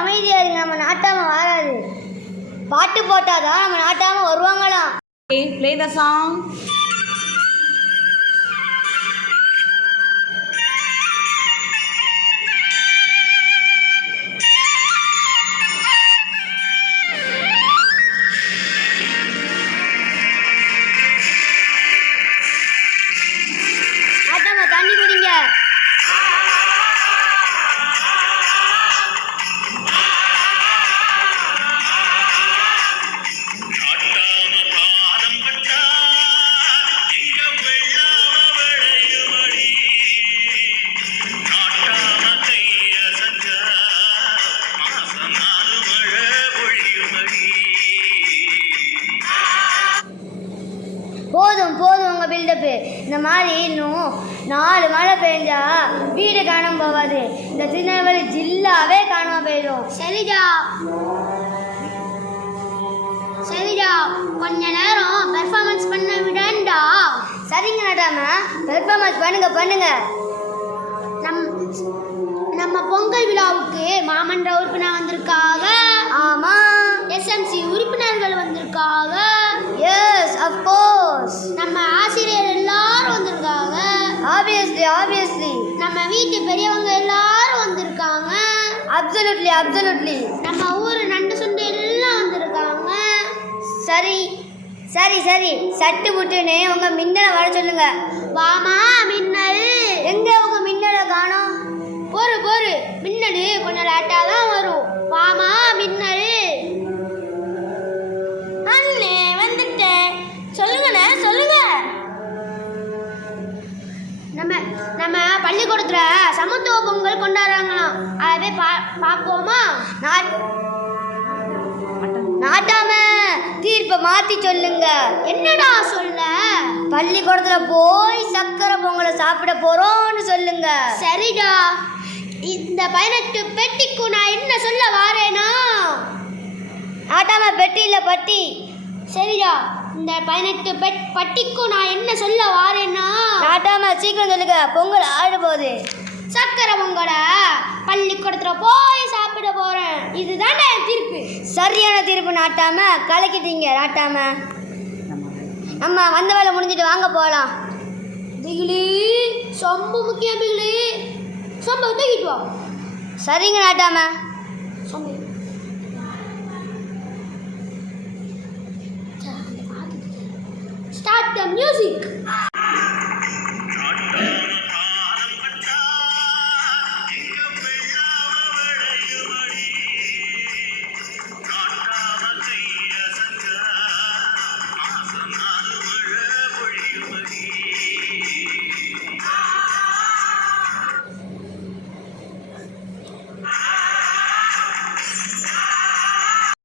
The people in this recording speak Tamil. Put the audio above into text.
அமைதியாக இருங்க, நம்ம நாட்டாமல் வராது. பாட்டு போட்டாதான் நம்ம நாட்டாமல் வருவாங்களாம். Play the song. நாட்டாமல் தண்ணி குடிங்க. போதும் போதும் உங்கள் பில்டப்பு. இந்த மாதிரி இன்னும் 4 மழை பெஞ்சா வீடு காணாம போகாது. இந்த திருநெல்வேலி ஜில்லாவே காணாம போயிடும். சரிடா சரிடா, கொஞ்ச நேரம் பெர்ஃபார்மன்ஸ் பண்ண விடண்டா. சரிங்க நாட்டாம, பெர்ஃபார்மன்ஸ் பண்ணுங்க. நம்ம பொங்கல் விழாவுக்கு மாமன்ற உறுப்பினர் வந்திருக்காங்க. ஆமாம். எஸ்எம்சி உறுப்பினர்கள் வந்திருக்காங்க. Yes, of course. நம்ம ஆசிரியர் எல்லாரும் வந்திருக்காங்க. ஆப்வியஸ்லி. நம்ம வீட்டு பெரியவங்க எல்லாரும் வந்திருக்காங்க. அப்சல்யூட்லி. நம்ம ஊர் நண்டு சுண்டு எல்லாம் வந்திருக்காங்க. சரி, சட்டு புட்டுன்னு உங்க மின்னலை வர சொல்லுங்க. வாமா மின்னல். எங்க உங்க மின்னலை காணோம்? பொறு மின்னல் கொஞ்சம் லேட்டாக தான் வரும். வாமா மின்னல். அண்ணே வந்துட்டேன். சொல்லுங்கண்ணே சொல்லுங்க. நம்ம பள்ளிக்கூடத்துல சமத்துவ பொங்கல் கொண்டாடுறாங்களாம். அதை பார்ப்போமா? நாட்டாம தீர்ப்பை மாற்றி சொல்லுங்க. என்னடா சொல்ல? பள்ளிக்கூடத்துல போய் சக்கரை பொங்கலை சாப்பிட போறோம்னு சொல்லுங்க. சரிடா. இந்த 18 பெட்டிக்கு நான் என்ன சொல்ல வாரேனா? நாட்டாம பெட்டி இல்லை பட்டி. சரிடா, இந்த 18 பட்டிக்கு நான் என்ன சொல்ல வாரேன்னா? நாட்டாம சீக்கிரம் சொல்லுங்க, பொங்கல் ஆடு போகுது. சக்கரை பொங்கலை பள்ளிக்கூடத்துல போய் சாப்பிட போறேன். இதுதான் என் தீர்ப்பு. சரியான தீர்ப்பு நாட்டாம, கலக்கிட்டீங்க நாட்டாம. அம்மா வந்த வேலை முடிஞ்சிட்டு வாங்க போகலாம். பிகிலி சொம்பு முக்கியம். பிகிலி சொம்பு தூக்கிட்டு வா. சரிங்க நாட்டாம. சொம்பு ஸ்டார்ட் த மியூசிக்.